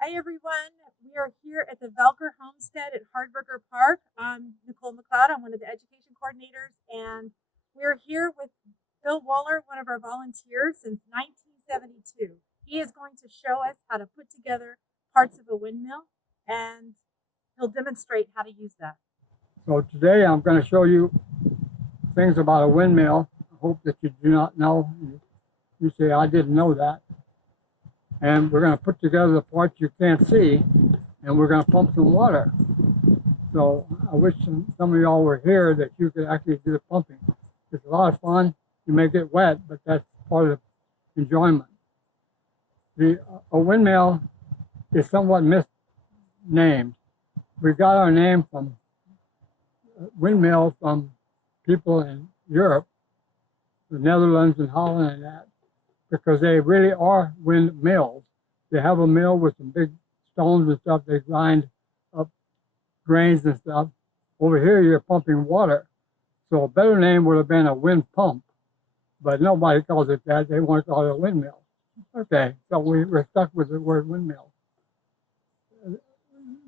Hi everyone, we are here at the Voelcker Homestead at Hardberger Park. I'm Nicole McLeod, I'm one of the education coordinators, and we're here with Phil Waller, one of our volunteers since 1972. He is going to show us how to put together parts of a windmill, and he'll demonstrate how to use that. So today I'm going to show you things about a windmill. I hope that you do not know. You say, I didn't know that. And we're going to put together the parts you can't see, and we're going to pump some water. So I wish some of y'all were here that you could actually do the pumping. It's a lot of fun. You may get wet, but that's part of the enjoyment. A windmill is somewhat misnamed. We got our name from windmill from people in Europe, the Netherlands and Holland and that, because they really are windmills. They have a mill with some big stones and stuff. They grind up grains and stuff. Over here, you're pumping water. So a better name would have been a wind pump, but nobody calls it that. They want to call it a windmill. Okay, so we're stuck with the word windmill.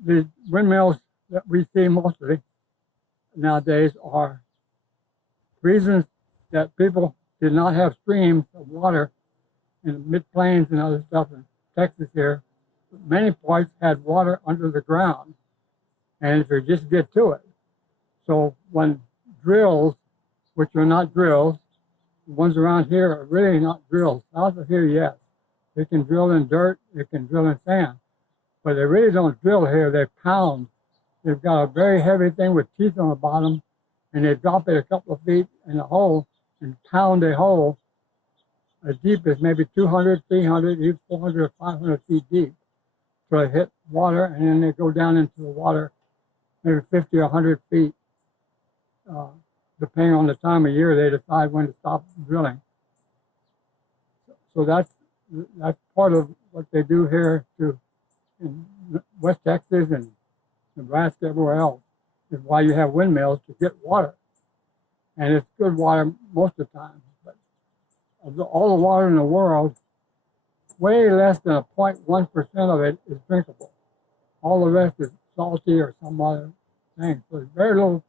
The windmills that we see mostly nowadays are reasons that people did not have streams of water in the mid-plains and other stuff in Texas here. Many parts had water under the ground, and if you just get to it. So when drills, which are not drills, the ones around here are really not drills. South of here, yes. They can drill in dirt, they can drill in sand, but they really don't drill here, they pound. They've got a very heavy thing with teeth on the bottom, and they drop it a couple of feet in a hole and pound a hole as deep as maybe 200, 300, even 400 or 500 feet deep. So they hit water, and then they go down into the water maybe 50 or 100 feet. Depending on the time of year, they decide when to stop drilling. So that's part of what they do here in West Texas and Nebraska, everywhere else, is why you have windmills, to get water. And it's good water most of the time. But of all the water in the world, way less than a 0.1% of it is drinkable. All the rest is salty or some other thing. So there's very little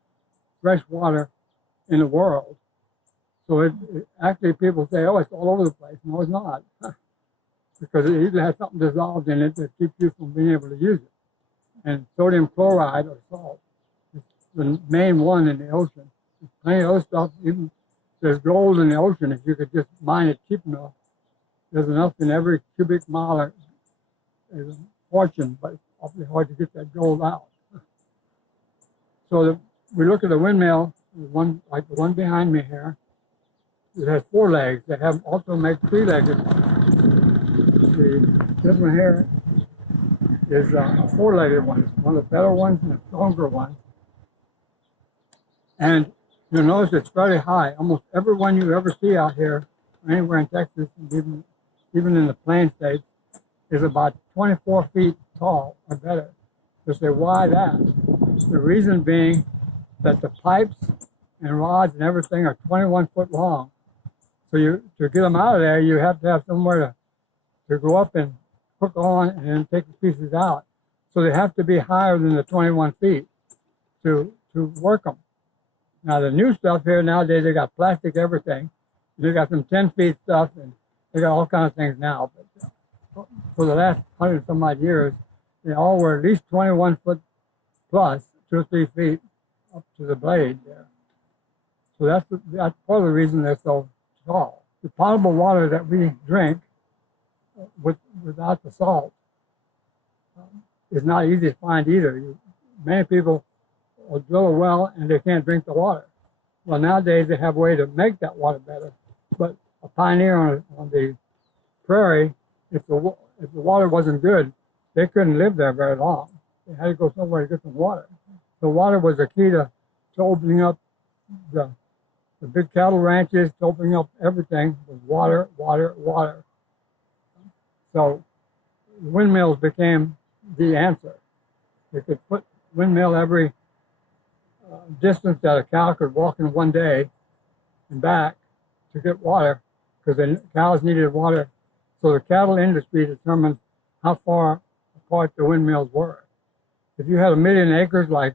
fresh water in the world. So actually people say, oh, it's all over the place. No, it's not. Because it usually has something dissolved in it that keeps you from being able to use it. And sodium chloride or salt is the main one in the ocean. There's plenty of other stuff. Even there's gold in the ocean if you could just mine it cheap enough. There's enough in every cubic mile. It's a fortune, but it's awfully hard to get that gold out. So we look at a windmill, one like the one behind me here. It has 4 legs. They have also make 3-legged. This one here is a 4-legged one. It's one of the better ones and a stronger one. And you'll notice it's very high. Almost every one you ever see out here, anywhere in Texas, and even in the plain states, is about 24 feet tall or better. You say, why that? The reason being that the pipes and rods and everything are 21 foot long. So to get them out of there, you have to have somewhere to go up and hook on and then take the pieces out. So they have to be higher than the 21 feet to work them. Now the new stuff here nowadays, they got plastic everything. They got some 10 feet stuff, and they got all kinds of things now. But for the last 100 some odd years, they all were at least 21 foot plus, 2 or 3 feet up to the blade there. So that's part of the reason they're so tall. The potable water that we drink without the salt is not easy to find either. Many people will drill a well and they can't drink the water. Well, nowadays they have a way to make that water better. But a pioneer on the prairie, if the water wasn't good, they couldn't live there very long. They had to go somewhere to get some water. So water was the key to opening up the big cattle ranches, to opening up everything was water, water, water. So windmills became the answer. They could put windmill every distance that a cow could walk in one day and back to get water, because the cows needed water. So the cattle industry determined how far a part the windmills were. If you had 1,000,000 acres like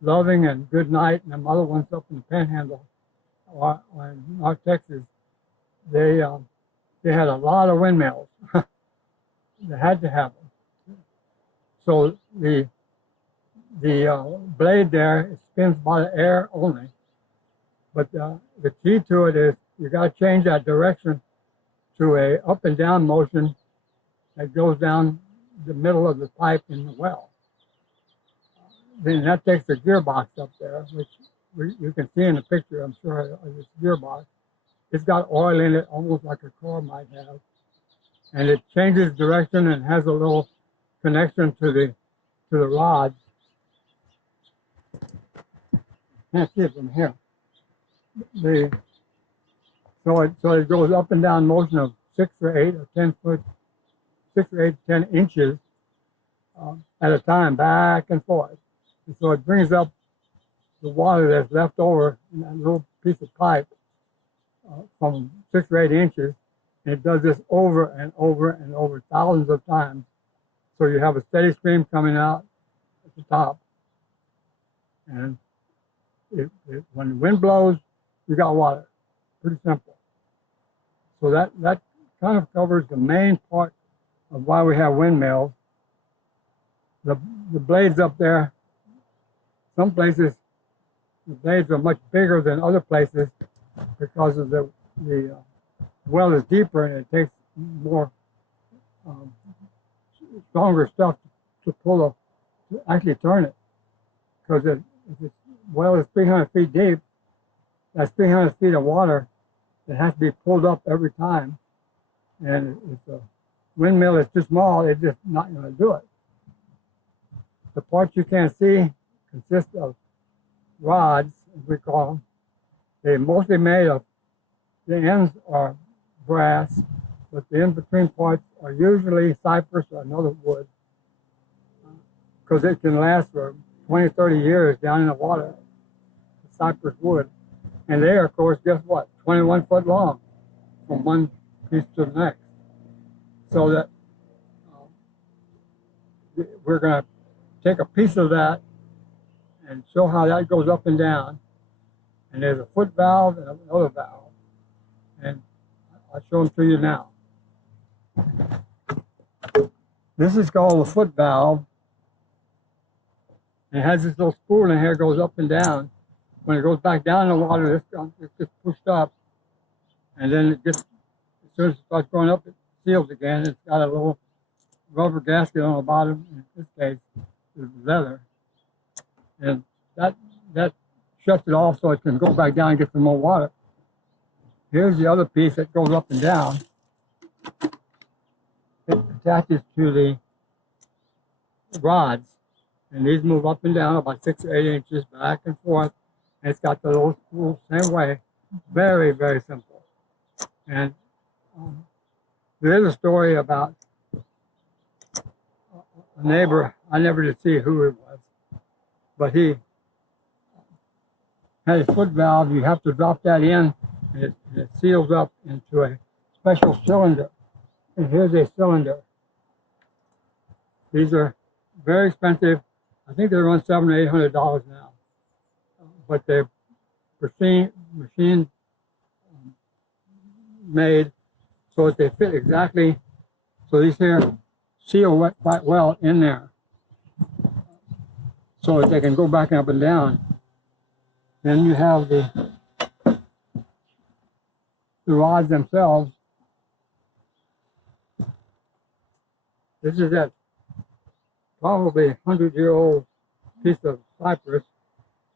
Loving and Goodnight and them other ones up in the Panhandle or in North Texas, they had a lot of windmills. They had to have them. So the blade there, it spins by the air only. But the key to it is you got to change that direction to a up and down motion that goes down the middle of the pipe in the well. Then that takes a gearbox up there, which you can see in the picture, I'm sure, of this gearbox. It's got oil in it, almost like a car might have. And it changes direction and has a little connection to the rods. Can't see it from here. So it goes up and down motion of 6 or 8 or 10 foot, 6 or 8, 10 inches at a time, back and forth. And so it brings up the water that's left over in that little piece of pipe from 6 or 8 inches. And it does this over and over and over thousands of times. So you have a steady stream coming out at the top. And when the wind blows, you got water. Pretty simple. So that kind of covers the main part of why we have windmills. The blades up there, some places the blades are much bigger than other places because of the well is deeper and it takes more stronger stuff to actually turn it. Because if the well is 300 feet deep, that's 300 feet of water that has to be pulled up every time. And if the windmill is too small, it's just not going to do it. The parts you can't see consist of rods, as we call them. They're mostly made of, the ends are brass, but the in-between parts are usually cypress or another wood, because it can last for 20, 30 years down in the water, cypress wood. And they are, of course, guess what? 21 foot long from one piece to the next. So that we're going to take a piece of that and show how that goes up and down. And there's a foot valve and another valve. And I'll show them to you now. This is called the foot valve. And it has this little spool in here, goes up and down. When it goes back down in the water, this gets pushed up. And then it gets, as soon as it starts going up, it seals again. It's got a little rubber gasket on the bottom. In this case, it's leather. And that shuts it off so it can go back down and get some more water. Here's the other piece that goes up and down. It attaches to the rods. And these move up and down about 6 or 8 inches back and forth. And it's got the little spool same way. Very, very simple. And there is a story about a neighbor. I never did see who it was, but he had a foot valve. You have to drop that in, and it seals up into a special cylinder. And here's a cylinder. These are very expensive. I think they run $700 or $800 now, but they're machine made so that they fit exactly. So these here seal quite well in there, so that they can go back up and down. Then you have the rods themselves. This is that probably 100-year-old piece of cypress,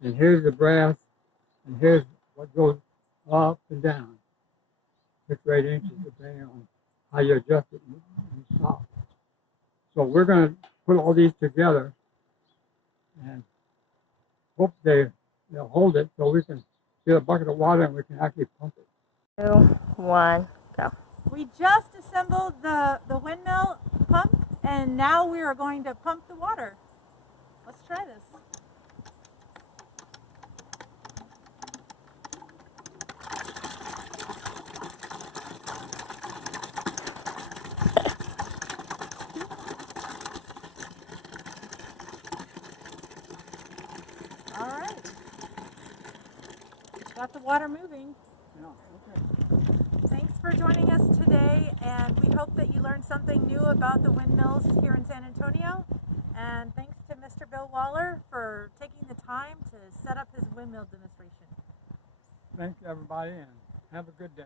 and here's the brass, and here's what goes up and down, 6 or 8 inches, depending on how you adjust it and stop. So we're going to put all these together and hope they'll hold it so we can get a bucket of water and we can actually pump it. 2, 1, go. We just assembled the windmill pump, and now we are going to pump the water. Let's try this. got the water moving. Yeah, okay. Thanks for joining us today, and we hope that you learned something new about the windmills here in San Antonio. And thanks to Mr. Bill Voelcker for taking the time to set up his windmill demonstration. Thank you, everybody, and have a good day.